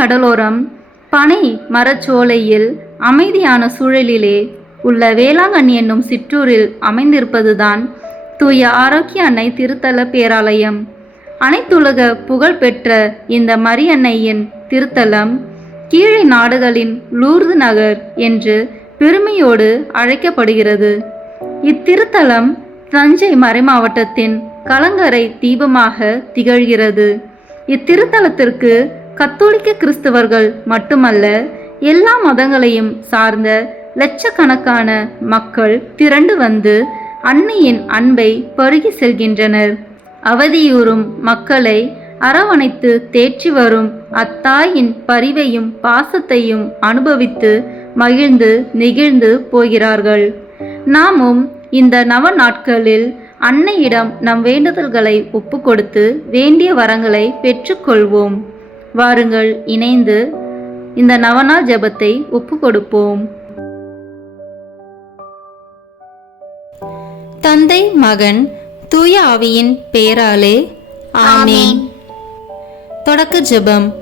கடலோரம். பனை மரச்சோலையில் அமைதியான சூழலிலே உள்ள வேளாங்கண்ணி என்னும் சிற்றூரில் அமைந்திருப்பதுதான் தூய ஆரோக்கிய அன்னை திருத்தல பேராலயம். அனைத்துலக புகழ்பெற்ற இந்த மரியன்னையின் திருத்தலம் கீழே நாடுகளின் லூர்து நகர் என்று பெருமையோடு அழைக்கப்படுகிறது. இத்திருத்தலம் தஞ்சை மறைமாவட்டத்தின் கலங்கரை தீபமாக திகழ்கிறது. இத்திருத்தலத்திற்கு கத்தோலிக்க கிறிஸ்தவர்கள் மட்டுமல்ல எல்லா மதங்களையும் சார்ந்த லட்சக்கணக்கான மக்கள் திரண்டு வந்து அன்னையின் அன்பை பருகி செல்கின்றனர். அவதியூறும் மக்களை அரவணைத்து தேற்றி வரும் அத்தாயின் பரிவையும் பாசத்தையும் அனுபவித்து மகிழ்ந்து நெகிழ்ந்து போகிறார்கள். நாமும் இந்த நவ நாட்களில் அன்னையிடம் நம் வேண்டுதல்களை ஒப்புக்கொடுத்து வேண்டிய வரங்களை பெற்றுக்கொள்வோம். வாருங்கள் இணைந்து இந்த நவநாள் ஜெபத்தை ஒப்புக்கொடுப்போம். தந்தை மகன் தூய ஆவியின் பெயராலே ஆமேன். தொடக்க ஜெபம்.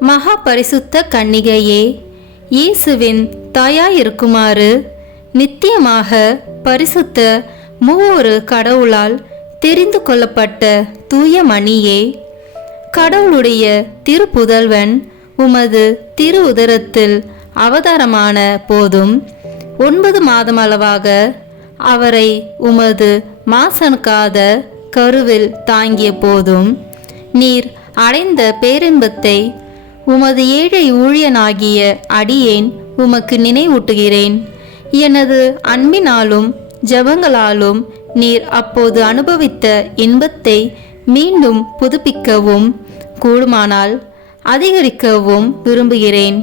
மகா பரிசுத்த கன்னிகையே இயேசுவின் தாயாயிருக்குமாறு நித்தியமாக பரிசுத்த மூவொரு கடவுளால் தெரிந்து கொள்ளப்பட்ட தூய மணியே கடவுளுடைய திருப்புதல்வன் உமது திரு உதரத்தில் அவதாரமான போதும் ஒன்பது மாதமளவாக அவரை உமது மாசனுக்காத கருவில் தாங்கிய போதும். நீர் அடைந்த பேரின்பத்தை உமது ஏழை ஊழியனாகிய அடியேன் உமக்கு நினைவூட்டுகிறேன். எனது அன்பினாலும் ஜபங்களாலும் நீர் அப்போது அனுபவித்த இன்பத்தை மீண்டும் புதுப்பிக்கவும். கூடுமானால் அதிகரிக்கவும் விரும்புகிறேன்.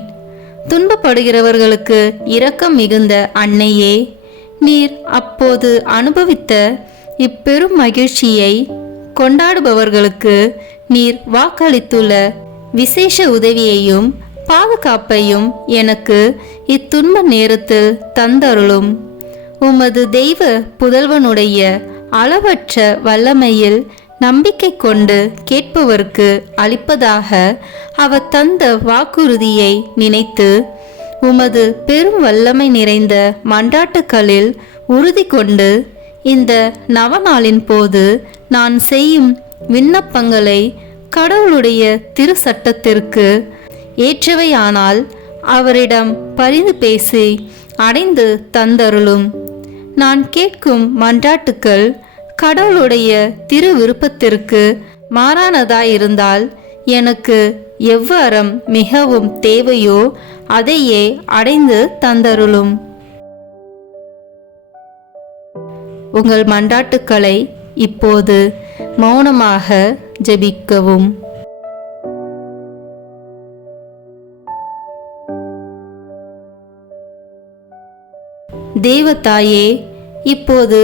துன்பப்படுகிறவர்களுக்கு இரக்கம் மிகுந்த அன்னையே நீர் அப்போது அனுபவித்த இப்பெரும் மகிழ்ச்சியை கொண்டாடுபவர்களுக்கு நீர் வாக்களித்துள்ள விசேஷ உதவியையும் பாதுகாப்பையும் எனக்கு இத்துன்ப நேரத்தில் தந்தருளும். உமது தெய்வ புதல்வனுடைய அளவற்ற வல்லமையில் நம்பிக்கை கொண்டு கேட்பவருக்கு அளிப்பதாக அவர் தந்த வாக்குறுதியை நினைத்து உமது பெரும் வல்லமை நிறைந்த மன்றாட்டுக்களில் உறுதி கொண்டு இந்த நவநாளின் போது நான் செய்யும் விண்ணப்பங்களை கடவுளுடைய திரு சட்டத்திற்கு ஏற்றவையானால் அவரிடம் பரிந்து பேசி அடைந்து தந்தருளும். நான் கேட்கும் மன்றாட்டுக்கள் கடவுளுடைய திரு விருப்பத்திற்கு மாறானதாயிருந்தால் எனக்கு எவ்வரம் மிகவும் தேவையோ அதையே அடைந்து தந்தருளும். உங்கள் மன்றாட்டுக்களை இப்போது மௌனமாக ஜெபிக்கவும். தேவதாயே இப்போது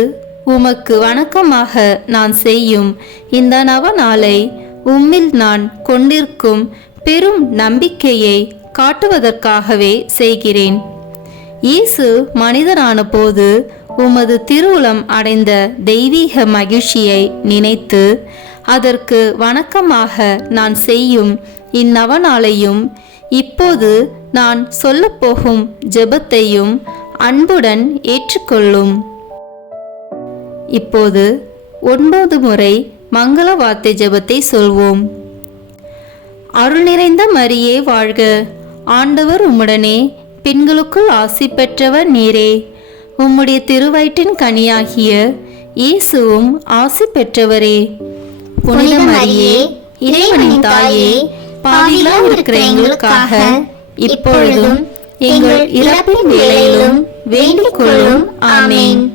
உமக்கு வணக்கமாக நான் செய்யும் இந்த நவநாளை உம்மில் நான் கொண்டிருக்கும் பெரும் நம்பிக்கையை காட்டுவதற்காகவே செய்கிறேன். இயேசு மனிதனான போது உமது திருவுளம் அடைந்த தெய்வீக மகிழ்ச்சியை நினைத்து அதற்கு வணக்கமாக நான் செய்யும் இந்நவநாளையும் இப்போது நான் சொல்லப்போகும் ஜெபத்தையும் அன்புடன் ஏற்றுக்கொள்ளும். இப்போது ஒன்பது முறை மங்கள வார்த்தை ஜபத்தை சொல்வோம். அருள் நிறைந்த மரியே வாழ்க. ஆண்டவர் உம்முடனே பெண்களுக்குள் ஆசி பெற்றவர் நீரே. உம்முடைய திருவயிற்றின் கனியாகிய இயேசுவும் ஆசி பெற்றவரே. புனித மரியே இறைவனின் தாயே பாவிகளாய் இருக்கிற எங்களுக்காக இப்பொழுதும் எங்கள் இறப்பின் வேலையிலும் வேண்டிக் கொள்ளும். ஆமேன்.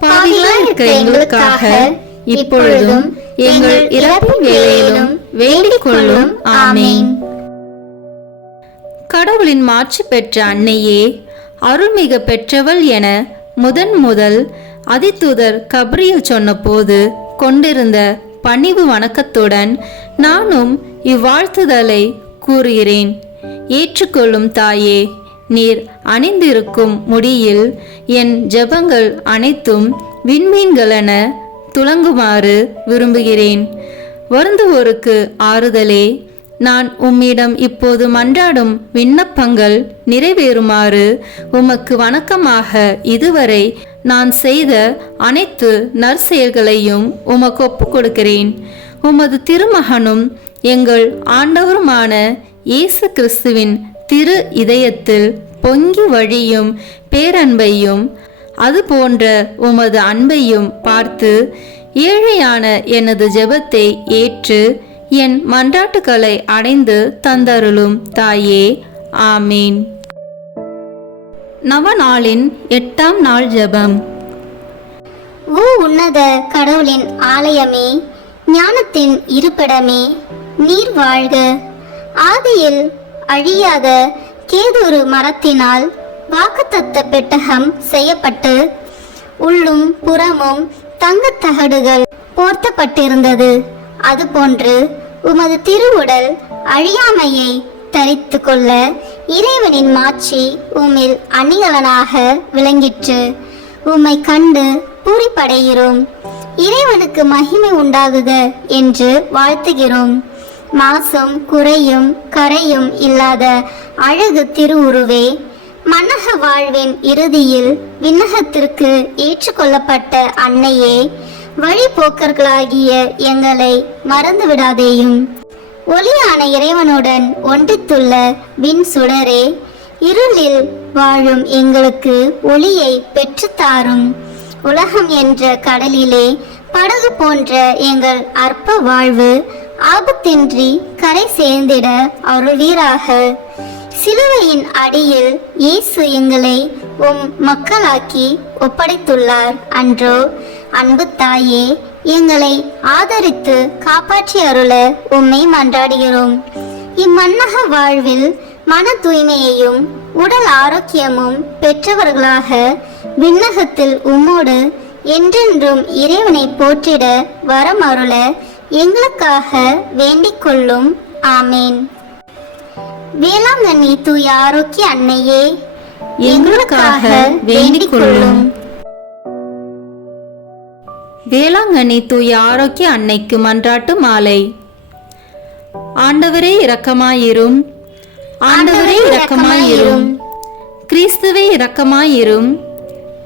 பாவிகளாய் இருக்கிற எங்களுக்காக இப்பொழுதும் எங்கள் இறப்பின் வேலையிலும் வேண்டிக் கொள்ளும் ஆமேன். கடவுளின் மாட்சி பெற்ற அன்னையே அருள்மிக பெற்றவள் என முதன் முதல் அதித்துதர் கபரியில் சொன்னபோது கொண்டிருந்த பணிவு வணக்கத்துடன் நானும் இவ்வாழ்த்துதலை கூறுகிறேன். ஏற்றுக்கொள்ளும் தாயே நீர் அணிந்திருக்கும் முடியில் என் ஜெபங்கள் அனைத்தும் விண்மீன்களென துலங்குமாறு விரும்புகிறேன். வருந்துவோருக்கு ஆறுதலே. நான் உம்மிடம் இப்போது மன்றாடும் விண்ணப்பங்கள் நிறைவேறுமாறு உமக்கு வணக்கமாக இதுவரை நான் செய்த அனைத்து நற்செயல்களையும் உமக்கு ஒப்புக் கொடுக்கிறேன் உமது திருமகனும் எங்கள் ஆண்டவருமான இயேசு கிறிஸ்துவின் திரு இதயத்தில் பொங்கி வழியும் பேரன்பையும் அது போன்ற உமது அன்பையும் பார்த்து ஏழையான எனது ஜெபத்தை ஏற்று என் மன்றாட்டுகளை அடைந்து தந்தருளும் தாயே. ஆமீன். நவநாளின் எட்டாம் நாள் ஜெபம். ஓ உன்னத கடவுளின் ஆலயமே ஞானத்தின் இருப்பிடமே நீர் வாழ்க. ஆதியில் அழியாத கேதுரு மரத்தினால் வாக்குத்தத்த பெட்டகம் செய்யப்பட்டு உள்ளும் புறமும் தங்கத் தகடுகள் போர்த்தப்பட்டிருந்தது. அதுபோன்று உமது திருவுடல் அழியாமையை தரித்து கொள்ள இறைவனின் மாட்சி உம்மில் அணிகலனாக விளங்கிற்று. உம்மை கண்டு பூரிப்படைகிறோம். இறைவனுக்கு மகிமை உண்டாகுக என்று வாழ்த்துகிறோம். மாசும் குறையும் கரையும் இல்லாத அழகு திருவுருவே மன்னக வாழ்வின் இறுதியில் விண்ணகத்திற்கு ஏற்றுக்கொள்ளப்பட்ட அன்னையே வழிபோக்கர்களாகிய எங்களை மறந்துவிடாதேயும். ஒளியான இறைவனுடன் ஒன்றித்துள்ள விண் சுடரே இருளில் வாழும் எங்களுக்கு ஒளியை பெற்றுத்தாரும். உலகம் என்ற கடலிலே படகு போன்ற எங்கள் அற்ப வாழ்வு ஆபத்தின்றி கரை சேர்ந்திட அருள்வீராக சிலுவையின் அடியில் இயேசு எங்களை உம் மக்களாக்கி ஒப்படைத்துள்ளார். அன்றோ அன்பு தாயே எங்களை ஆதரித்து காப்பாற்றி அருள உம்மை மன்றாடுகிறோம். இம்மன்னக வாழ்வில் மன தூய்மையையும் உடல் ஆரோக்கியமும் பெற்றவர்களாக விண்ணகத்தில் உம்மோடு என்றென்றும் இறைவனை போற்றிட வரம் அருள எங்களுக்காக வேண்டிக் கொள்ளும் ஆமேன் வேளாங்கண்ணி தூய ஆரோக்கிய அன்னையே எங்களுக்காக வேண்டிக் கொள்ளும் வேளாங்கண்ணி தூய ஆரோக்கிய அன்னைக்கு மன்றாட்டு மாலை. ஆண்டவரே இரக்கமாயிரும். ஆண்டவரே இரக்கமாயிரும். கிறிஸ்துவே இரக்கமாயிரும்.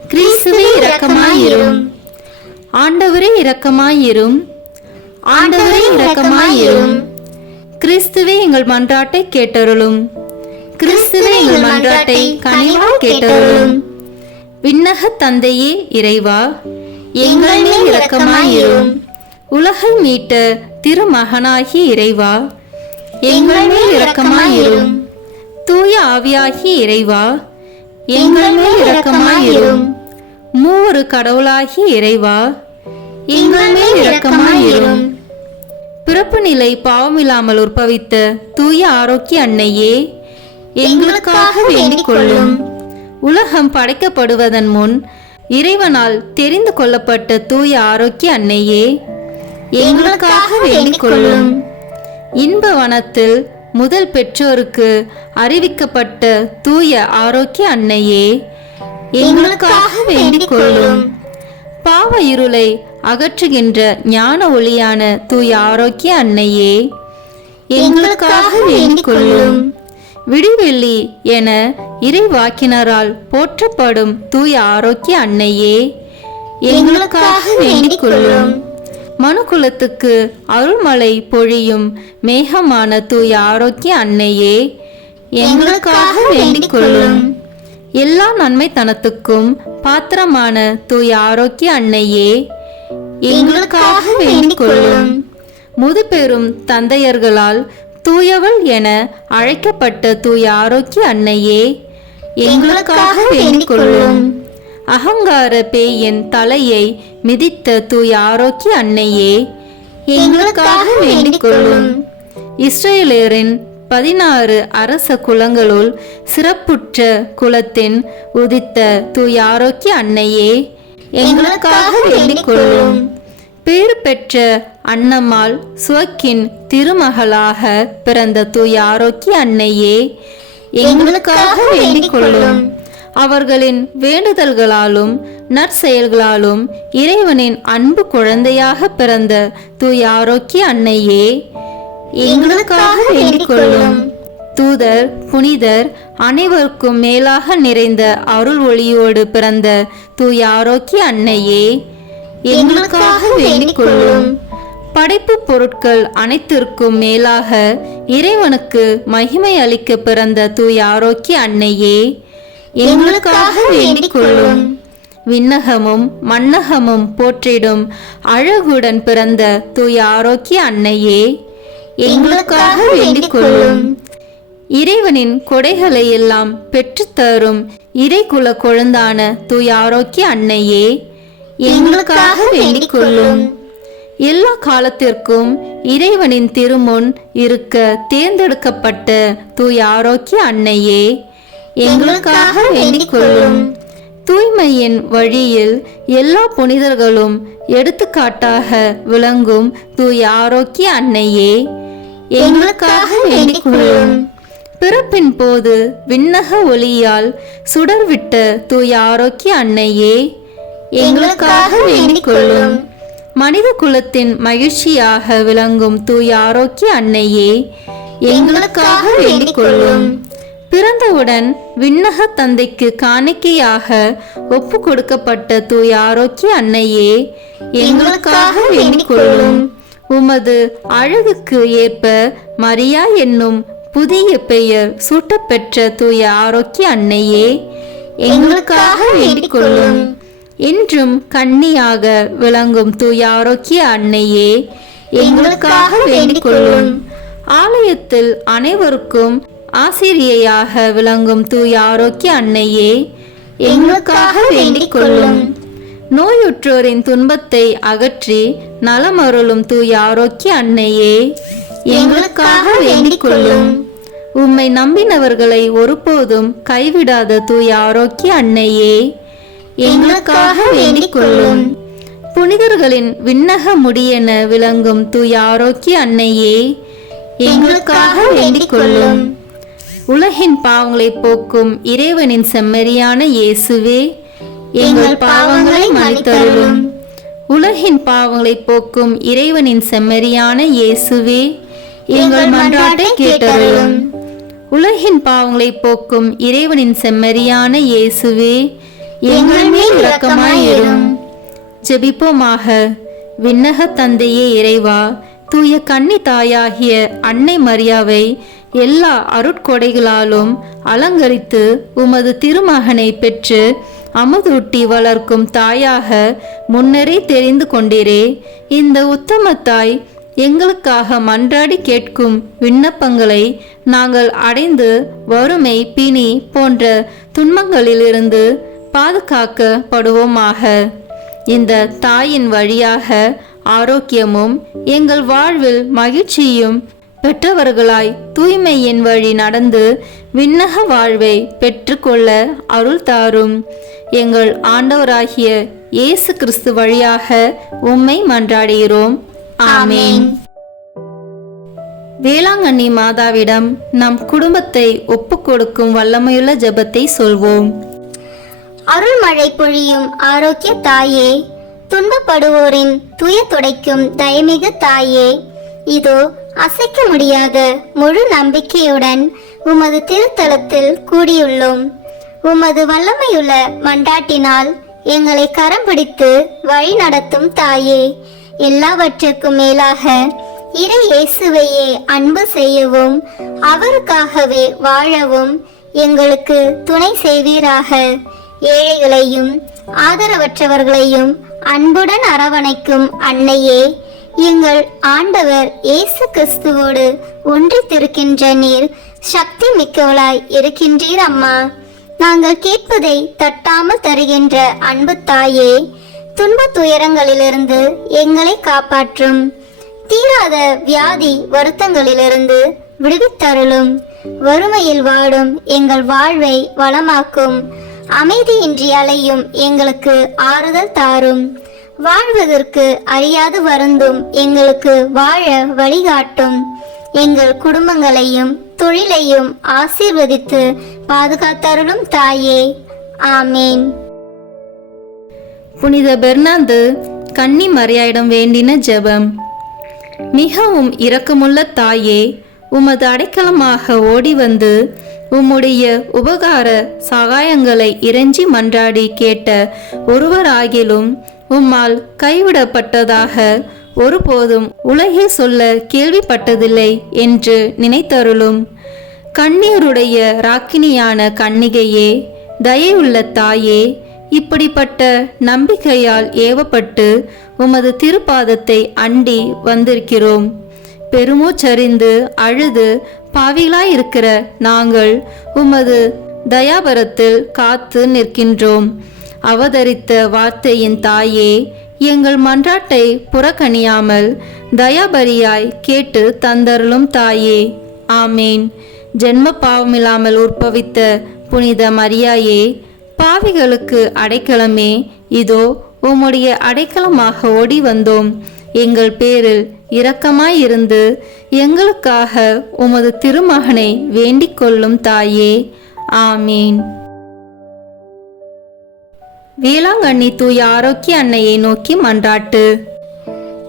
கிறிஸ்துவே இரக்கமாயிரும். ஆண்டவரே இரக்கமாயிரும். ஆண்டவரே இரக்கமாயிரும். கிறிஸ்துவே எங்கள் மன்றாட்டை கேட்டருளும். கிறிஸ்துவே எங்கள் மன்றாட்டை கனிவாக கேட்டருளும். விண்ணக தந்தையே இறைவா எங்கள் மேல் இரக்கமாயிரும். உலகை மீட்ட திருமகனாகி இறைவா எங்கள் மேல் இரக்கமாயிரும். தூய ஆவியாகி இறைவா எங்கள் மேல் இரக்கமாயிரும். மூவரு கடவுளாகி இறைவா எங்கள் மேல் இரக்கமாயிரும். பிறப்பு நிலை பாவமில்லாமல் உற்பவித்த தூய ஆரோக்கிய அன்னையே எங்களுக்காக வேண்டிக் கொள்ளும் உலகம் படைக்கப்படுவதன் முன் இறைவனால் தெரிந்து கொள்ளப்பட்ட தூய ஆரோக்கிய அன்னையே எங்களுக்காக வேண்டிக் கொள்ளும் இன்ப வனத்தில் முதல் பெற்றோருக்கு அறிவிக்கப்பட்ட தூய ஆரோக்கிய அன்னையே எங்களுக்காக வேண்டிக் கொள்ளும் பாவ இருளை அகற்றுகின்ற ஞான ஒளியான தூய ஆரோக்கிய அன்னையே எங்களுக்காக வேண்டிக்கொள்ளும் விடிவெள்ளி என இறைவாக்கினரால் போற்றப்படும் தூய ஆரோக்கிய அன்னையே எங்களுக்காக வேண்டிக்கொள்ளும் மனுகுலத்துக்கு மனுக்குலத்துக்கு அருள்மழை பொழியும் மேகமான தூய ஆரோக்கிய அன்னையே எங்களுக்காக வேண்டிக்கொள்ளும் எல்லா நன்மைத்தனத்துக்கும் பாத்திரமான தூய ஆரோக்கிய அன்னையே எங்களுக்காக வேண்டிக் கொள்ளும் முதுபெரும் தந்தையர்களால் தூயவள் என அழைக்கப்பட்ட தூய ஆரோக்கிய அன்னையே எங்களுக்காக வேண்டிக் கொள்ளும் அகங்கார பேயின் தலையை மிதித்த தூய ஆரோக்கிய அன்னையே எங்களுக்காக வேண்டிக் கொள்ளும் இஸ்ரேலரின் பதினாறு அரச குலங்களுள் சிறப்புற்ற குலத்தின் உதித்த தூய ஆரோக்கிய அன்னையே எங்களுக்காக வேண்டிக் கொள்ளும் பேறு பெற்ற அன்னம்மாள் சுவக்கின் திருமகளாக பிறந்த தூய ஆரோக்கிய அன்னையே எங்களுக்காக வேண்டிக் கொள்ளும் அவர்களின் வேண்டுதல்களாலும் நற்செயல்களாலும் இறைவனின் அன்பு குழந்தையாக பிறந்த தூய ஆரோக்கிய அன்னையே எங்களுக்காக வேண்டிக் கொள்ளும் தூதர் புனிதர் அனைவருக்கும் மேலாக நிறைந்த அருள் ஒளியோடு பிறந்த தூய ஆரோக்கிய அன்னையே எங்களுக்காக வேண்டிக் கொள்ளும் படைப்பு பொருட்கள் அனைத்திற்கும் மேலாக இறைவனுக்கு மகிமை அளிக்க பிறந்த தூய ஆரோக்கிய அன்னையே எங்களுக்காக வேண்டிக் கொள்ளும் விண்ணகமும் மன்னகமும் போற்றிடும் அழகுடன் பிறந்த தூய ஆரோக்கிய அன்னையே எங்களுக்காக வேண்டிக் கொள்ளும் இறைவனின் கொடைகளை எல்லாம் பெற்றுத்தரும் இறைக்குல கொழுந்தான தூய ஆரோக்கிய அன்னையே எங்களுக்காக வேண்டிக் கொள்ளும் எல்லா காலத்திற்கும் இறைவனின் திருமுன் இருக்க தேர்ந்தெடுக்கப்பட்ட தூய ஆரோக்கிய அன்னையே எங்களுக்காக வேண்டிக் கொள்ளும் தூய்மையின் வழியில் எல்லா புனிதர்களும் எடுத்துக்காட்டாக விளங்கும் தூய ஆரோக்கிய அன்னையே எங்களுக்காக வேண்டிக் கொள்ளும் பிறப்பின் போது விண்ணக ஒளியால் சுடர்விட்ட தூய ஆரோக்கிய அன்னையே எங்களுக்காக வேண்டிக் கொள்ளும் மனித குலத்தின் மகிழ்ச்சியாக விளங்கும் தூய ஆரோக்கிய அன்னையே எங்களுக்காக வேண்டிக் கொள்ளும் பிறந்தவுடன் விண்ணக தந்தைக்கு காணிக்கையாக ஒப்பு கொடுக்கப்பட்ட தூய ஆரோக்கிய அன்னையே எங்களுக்காக வேண்டிக் கொள்ளும் உமது அழகுக்கு ஏற்ப மரியா என்னும் புதிய பெயர் சூட்டப்பெற்ற தூய ஆரோக்கிய அன்னையே எங்களுக்காக வேண்டிக் கொள்ளும் என்றும் கன்னியாக விளங்கும் தூய ஆரோக்கிய அன்னையே எங்களுக்காக வேண்டிக் கொள்ளும் ஆலயத்தில் அனைவருக்கும் ஆசிரியையாக விளங்கும் தூய ஆரோக்கிய அன்னையே எங்களுக்காக வேண்டிக் கொள்ளும் நோயுற்றோரின் துன்பத்தை அகற்றி நலமருளும் தூய ஆரோக்கிய அன்னையே எங்களுக்காக வேண்டிக் கொள்ளும் உம்மை நம்பினவர்களை ஒருபோதும் கைவிடாத தூய ஆரோக்கிய அன்னையே எங்களுக்காக வேண்டிக் கொள்ளும் புனிதர்களின் விண்ணக முடியென விளங்கும் தூய ஆரோக்கிய அன்னையே எங்களுக்காக வேண்டிக் கொள்ளும் உலகின் பாவங்களை போக்கும் இறைவனின் செம்மறியான இயேசுவே எங்கள் பாவங்களை மறைத்தருளும் உலகின் பாவங்களை போக்கும் இறைவனின் செம்மறியான இயேசுவே எங்கள் மன்றாட்டை கேட்டருளும். உலகின் பாவங்களை போக்கும் இறைவனின் செம்மறியான இயேசுவே எங்கள் மேல் இரக்கமாயிரும். ஜெபிப்போமாக. விண்ணக தந்தையே இறைவா தூய கன்னி தாயாகிய அன்னை மரியாவை எல்லா அருட்கொடைகளாலும் அலங்கரித்து உமது திருமகனை பெற்று அமுதூட்டி வளர்க்கும் தாயாக முன்னரே தெரிந்து கொண்டீரே. இந்த உத்தம தாய் எங்களுக்காக மன்றாடி கேட்கும் விண்ணப்பங்களை நாங்கள் அடைந்து வறுமை பிணி போன்ற துன்பங்களிலிருந்து பாதுகாக்கப்படுவோமாக. இந்த தாயின் வழியாக ஆரோக்கியமும் எங்கள் வாழ்வில் மகிழ்ச்சியும் பெற்றவர்களாய் தூய்மையின் வழி நடந்து விண்ணக வாழ்வை பெற்றுக்கொள்ள அருள் தாரும். எங்கள் ஆண்டவராகிய இயேசு கிறிஸ்து வழியாக உம்மை மன்றாடுகிறோம். ஆமேன். வேளாங்கண்ணி மாதாவிடம் நம் குடும்பத்தை ஒப்புக்கொடுக்கும் வல்லமையுள்ள ஜெபத்தை சொல்வோம். அருள்மழை பொழியும் ஆரோக்கிய தாயே துன்பப்படுவோரின் துய துடைக்கும் தயமிகு தாயே இதோ அசைக்க முடியாத முழு நம்பிக்கையுடன் உமது திருத்தலத்தில் கூடியுள்ளோம். உமது வல்லமையுள்ள மண்டாட்டினால் எங்களை கரம் பிடித்து வழி நடத்தும் தாயே எல்லாவற்றுக்கும் மேலாக இறை இயேசுவையே அன்பு செய்யவும் அவருக்காகவே வாழவும் எங்களுக்கு துணை செய்வீராக. ஏழைகளையும் ஆதரவற்றவர்களையும் அன்புடன் அரவணைக்கும் அன்னையே எங்கள் ஆண்டவர் இயேசு கிறிஸ்துவோடு ஒன்றித்திருக்கின்ற நீர் சக்தி மிக்கவளாய் இருக்கின்றீர் அம்மா. நாங்கள் கேட்பதை தட்டாமல் தருகின்ற அன்பு தாயே துன்ப துயரங்களிலிருந்து எங்களை காப்பாற்றும். தீராத வியாதி வருத்தங்களிலிருந்து விடுவித்தருளும். வறுமையில் வாடும் எங்கள் வாழ்வை வளமாக்கும். அமைதியின்றி அலையும் எங்களுக்கு ஆறுதல் தாரும். வாழ்வதற்கு அறியாது வருந்தும் எங்களுக்கு வாழ வழிகாட்டும். எங்கள் குடும்பங்களையும் தொழிலையும் ஆசீர்வதித்து பாதுகாத்தருளும் தாயே. ஆமேன். புனித பெர்னாந்து கன்னி மரியாயிடம் வேண்டின ஜெபம். மிகவும் இரக்கமுள்ள தாயே உமது அடைக்கலமாக ஓடி வந்து உம்முடைய உபகார சகாயங்களை இறைஞ்சி மன்றாடி கேட்ட ஒருவராகிலும் உம்மால் கைவிடப்பட்டதாக ஒருபோதும் உலகில் சொல்ல கேள்விப்பட்டதில்லை என்று நினைத்தருளும். கண்ணீருடைய ராக்கினியான கண்ணிகையே தயவுள்ள தாயே இப்படிப்பட்ட நம்பிக்கையால் ஏவப்பட்டு உமது திருப்பாதத்தை அண்டி வந்திருக்கிறோம். பெருமூச்சரிந்து அழுது பாவிகளாயிருக்கிற நாங்கள் உமது தயாபரத்தில் காத்து நிற்கின்றோம். அவதரித்த வார்த்தையின் தாயே எங்கள் மன்றாட்டை புறக்கணியாமல் தயாபரியாய் கேட்டு தந்தருளும் தாயே. ஆமேன். ஜென்ம பாவமில்லாமல் உற்பவித்த புனித மரியாயே பாவிகளுக்கு அடைக்கலமே. இதோ உம்முடைய அடைக்கலமாக ஓடி வந்தோம் எங்கள் பேரில் இரக்கமாயிருந்து எங்களுக்காக உமது திருமகனை வேண்டிக் கொள்ளும் தாயே. ஆமீன். வேளாங்கண்ணி தூய ஆரோக்கிய அன்னையை நோக்கி மன்றாட்டு.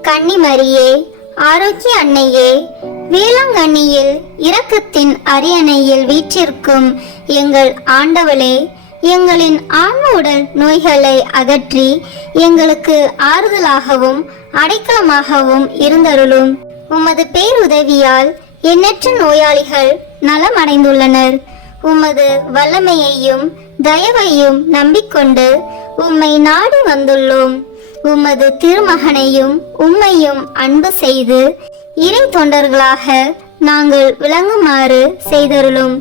கன்னிமரியே ஆரோக்கிய அன்னையே வேளாங்கண்ணியில் இரக்கத்தின் அரியணையில் வீற்றிருக்கும் எங்கள் ஆண்டவளே எங்களின் ஆன்ம உடல் நோய்களை அகற்றி எங்களுக்கு ஆறுதலாகவும் அடைக்கலமாகவும் இருந்தருளும். உமது பேருதவியால் எண்ணற்ற நோயாளிகள் நலமடைந்துள்ளனர். உமது வல்லமையையும் தயவையும் நம்பிக்கொண்டு உம்மை நாடி வந்துள்ளோம். உமது திருமகனையும் உம்மையும் அன்பு செய்து இறை தொண்டர்களாக நாங்கள் விளங்குமாறு செய்தருளும்.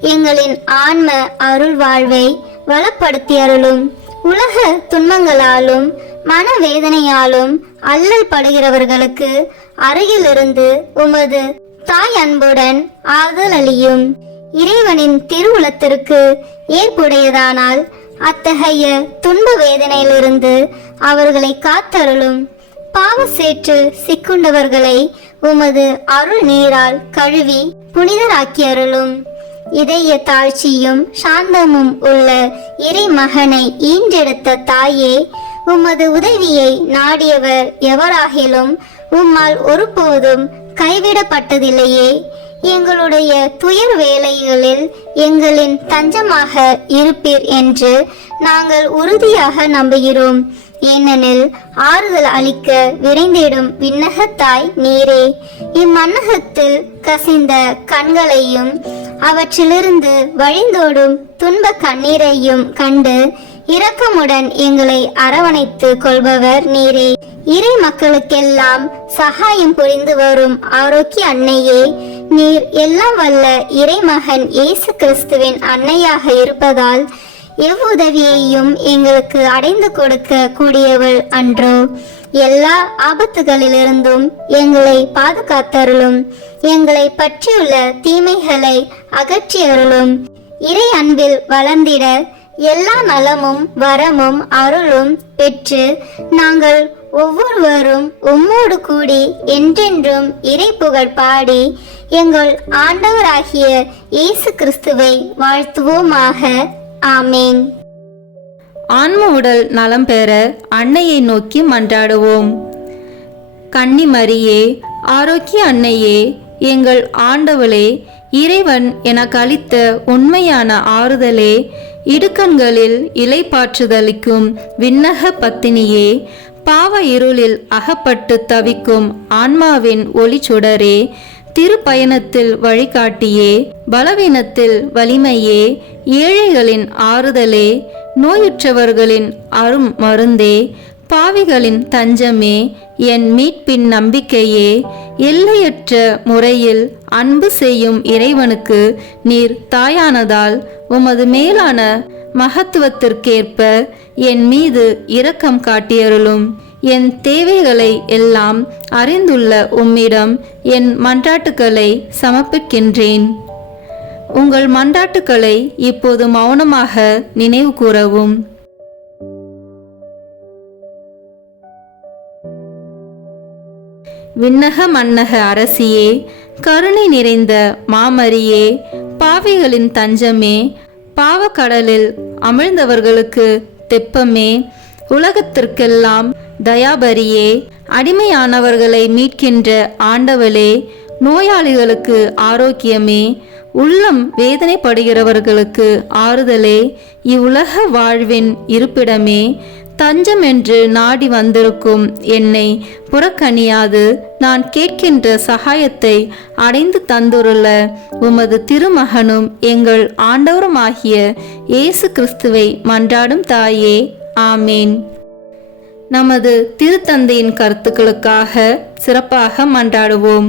எங்களின் ஆன்ம அருள் வாழ்வை வளப்படுத்தி அருளும் உலக துன்பங்களாலும் மனவேதனையாலும் அல்லல் படுகிறவர்களுக்கு அருகிலிருந்து உமது தாய் அன்புடன் ஆறுதல் அளியும். இறைவனின் திருவுளத்திற்கு ஏற்புடையதானால் அத்தகைய துன்ப வேதனையிலிருந்து அவர்களை காத்தருளும். பாவ சேற்று சிக்குண்டவர்களை உமது அருள் நீரால் கழுவி புனிதராக்கி அருளும் இதய தாழ்ச்சியும் சாந்தமும் உள்ள இறைமகனை ஈன்றெடுத்த தாயே உமது உதவியை நாடியவர் எவராகிலும் உம்மால் ஒருபோதும் கைவிடப்பட்டதில்லையே. எங்களுடைய துயர் வேலைகளில் எங்களின் தஞ்சமாக இருப்பீர் என்று நாங்கள் உறுதியாக நம்புகிறோம். ஏனெனில் ஆறுதல் அளிக்க விரைந்திடும் விண்ணகத்தாய் நீரே. இம்மன்னகத்தில் கசிந்த கண்களையும் அவற்றிலிருந்து வழிந்தோடும் துன்ப கண்ணீரையும் கண்டு இரக்கமுடன் எங்களை அரவணைத்து கொள்பவர் நீரே. இறை மக்களுக்கெல்லாம் சகாயம் புரிந்து வரும் ஆரோக்கிய அன்னையே நீர் எல்லாம் வல்ல இறைமகன் இயேசு கிறிஸ்துவின் அன்னையாக இருப்பதால் எவ்வுதவியையும் எங்களுக்கு அடைந்து கொடுக்க கூடியவள் அன்றோ. எல்லா ஆபத்துகளிலிருந்தும் எங்களை பாதுகாத்தருளும். எங்களை பற்றியுள்ள தீமைகளை அகற்றி அருளும் இறை அன்பில் வளர்ந்திட எல்லா நலமும் வரமும் அருளும் பெற்று நாங்கள் ஒவ்வொருவரும் உம்மோடு கூடி என்றென்றும் இறை புகழ் பாடி எங்கள் ஆண்டவராகிய இயேசு கிறிஸ்துவை வாழ்த்துவோமாக. ஆமேன். ஆன்ம உடல் நலம் பெற அன்னையை நோக்கி மன்றாடுவோம். கன்னிமரியே ஆரோக்கிய அன்னையே எங்கள் ஆண்டவளே இறைவன் எனக்கு அளித்த உண்மையான ஆறுதலே இடுக்கண்களில் இலை பாற்றுதலிக்கும் விண்ணக பத்தினியே பாவ இருளில் அகப்பட்டு தவிக்கும் ஆன்மாவின் ஒளி சுடரே திருப்பயணத்தில் வழிகாட்டியே பலவீனத்தில் வலிமையே ஏழைகளின் ஆறுதலே நோயுற்றவர்களின் அரும் மருந்தே பாவிகளின் தஞ்சமே என் மீட்பின் நம்பிக்கையே எல்லையற்ற முறையில் அன்பு செய்யும் இறைவனுக்கு நீர் தாயானதால் உமது மேலான மகத்துவத்திற்கேற்ப என் மீது இரக்கம் காட்டியருளும். என் தேவைகளை எல்லாம் அறிந்துள்ள உம்மிடம் என் மன்றாட்டுக்களை சமர்ப்பிக்கின்றேன். உங்கள் மன்றாட்டுக்களை இப்போது மௌனமாக நினைவு கூறவும். விண்ணக மன்னக அரசியே கருணை நிறைந்த மாமரியே பாவிகளின் தஞ்சமே பாவக்கடலில் அமிழ்ந்தவர்களுக்கு தெப்பமே உலகத்திற்கெல்லாம் தயாபரியே அடிமையானவர்களை மீட்கின்ற ஆண்டவளே நோயாளிகளுக்கு ஆரோக்கியமே உள்ளம் வேதனைப்படுகிறவர்களுக்கு ஆறுதலே. இவ்வுலக வாழ்வின் இருப்பிடமே தஞ்சம் என்று நாடி வந்திருக்கும் என்னை புறக்கணியாது. நான் கேட்கின்ற சகாயத்தை அடைந்து தந்துருள்ள உமது திருமகனும் எங்கள் ஆண்டவருமாகிய இயேசு கிறிஸ்துவை மன்றாடும் தாயே. ஆமேன். நமது திருத்தந்தையின் கருத்துக்களுக்காக சிறப்பாக மன்றாடுவோம்.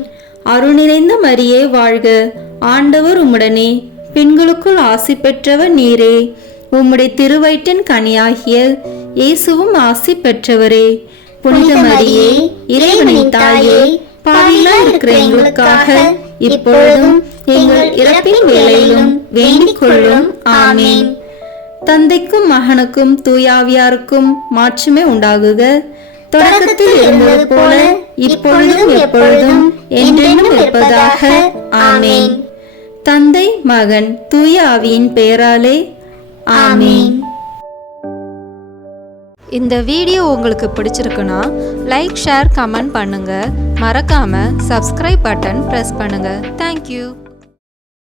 அருள் நிறைந்த மரியே வாழ்க. ஆண்டவர் உம்முடனே பெண்களுக்குள் ஆசி பெற்றவர் நீரே. உம்முடைய திருவயிற்றின் கனியாகிய இயேசுவும் ஆசி பெற்றவரே. புனித மரியே இறைவனின் தாயே பாவிலா இருக்கிற எங்களுக்காக இப்பொழுதும் எங்கள் இறப்பின் வேளையிலும் வேண்டிக் கொள்ளும். ஆமேன். தந்தைக்கும் மகனுக்கும் தூயாவியாருக்கும் மாட்சிமை உண்டாகுக. தொடக்கத்தில் இருந்தது போல இப்பொழுதும் எப்பொழுதும் என்றென்றும் இருப்பதாக. ஆமேன். தந்தை மகன் தூய ஆவியின் பெயராலே. ஆமேன். இந்த வீடியோ உங்களுக்கு பிடிச்சிருக்குன்னா லைக் ஷேர் கமெண்ட் பண்ணுங்க. மறக்காம சப்ஸ்கிரைப் பட்டன் ப்ரெஸ் பண்ணுங்க. Thank you